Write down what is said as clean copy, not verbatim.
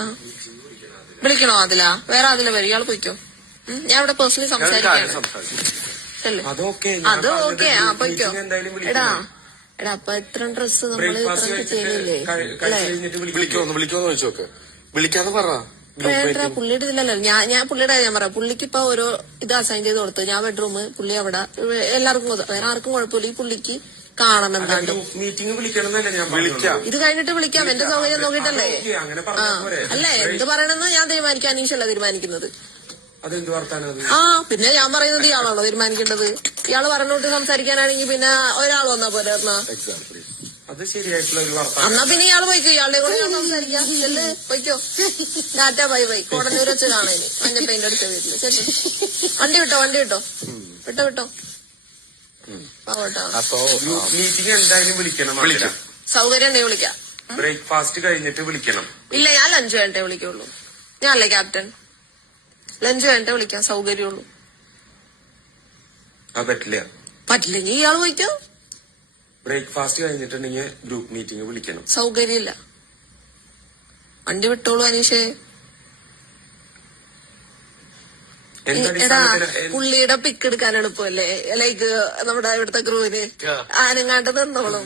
ആ വിളിക്കണോ അതില വേറെ അതില വരും ഇയാൾ പോയിക്കോ. ഞാൻ ഇവിടെ പേഴ്സണലി സംസാരിക്കാണ്. അത് ഓക്കെ ആ പോയിക്കോ. എടാ അപ്പൊ ഇത്ര ഡ്രസ് നമ്മള് ഇത്ര ചെയ്യില്ലേ വിളിക്കോന്ന് ചോദിച്ചോക്ക്. വിളിക്കാന്ന് പറ. വേണ്ട പുള്ളിയുടെ ഇതിലല്ലോ ഞാൻ പുള്ളിയുടെ ഞാൻ പറയാം. പുള്ളിക്ക് ഇപ്പൊ ഓരോ ഇത് അസൈൻ ചെയ്ത് കൊടുത്തു. ഞാൻ ബെഡ്റൂം, പുള്ളി അവിടെ, എല്ലാവർക്കും വേറെ ആർക്കും കുഴപ്പമില്ല. ഈ പുള്ളിക്ക് കാണണം എന്താണ്ട്. മീറ്റിംഗ് വിളിക്കാം. ഇത് കഴിഞ്ഞിട്ട് വിളിക്കാം. എന്റെ സൗകര്യം നോക്കിയിട്ടല്ലേ. അല്ലേ എന്ത് പറയണെന്ന് ഞാൻ തീരുമാനിക്കാൻ. അനീഷല്ല തീരുമാനിക്കുന്നത്. പിന്നെ ഞാൻ പറയുന്നത് ഇയാളാണോ തീരുമാനിക്കേണ്ടത്? ഇയാള് പറഞ്ഞോട്ട് സംസാരിക്കാനാണെങ്കിൽ പിന്നെ ഒരാൾ വന്നാ പോലെ. അത് ശരിയായിട്ടുള്ള ഒരു വാർത്ത. എന്നാ പിന്നെ ഇയാള് പോയിക്കോ. ഇയാളുടെ കൂടെ ഞാൻ സംസാരിക്കാം. ചെല്ല് പോയിക്കോ. Tata bye bye. കോടന്നൂർ വെച്ച് കാണാനി മഞ്ഞ പെയിന്റ് അടിച്ച വീട്ടില്. ചെല്ലു. വണ്ടി വിട്ടോ വിട്ടോ മീറ്റിംഗ് എന്തായാലും വിളിക്കണം. സൗകര്യം ഉണ്ടെങ്കിൽ വിളിക്കാം. ബ്രേക്ക്ഫാസ്റ്റ് കഴിഞ്ഞിട്ട് വിളിക്കണം. ഇല്ല ഞാൻ ലഞ്ച് കഴിഞ്ഞിട്ടേ വിളിക്കുള്ളൂ. ഞാനല്ലേ ക്യാപ്റ്റൻ. ലഞ്ച് കഴിഞ്ഞിട്ടേ വിളിക്കാം. സൗകര്യമുള്ളൂ. പറ്റില്ലെങ്കിൽ ഇയാള് പോയിക്കോ. ബ്രേക്ക്ഫാസ്റ്റ് കഴിഞ്ഞിട്ടുണ്ടെങ്കിൽ ഗ്രൂപ്പ് മീറ്റിംഗ് വിളിക്കണം. സൗകര്യമില്ല. വണ്ടി വിട്ടോളൂ അനീഷേ. എടാ പുള്ളിയുടെ പിക്ക് എടുക്കാൻ എളുപ്പമല്ലേ? ലൈക്ക് നമ്മുടെ ഇവിടുത്തെ ക്രൂവിന് ആനങ്ങാണ്ട് നിന്നോളും.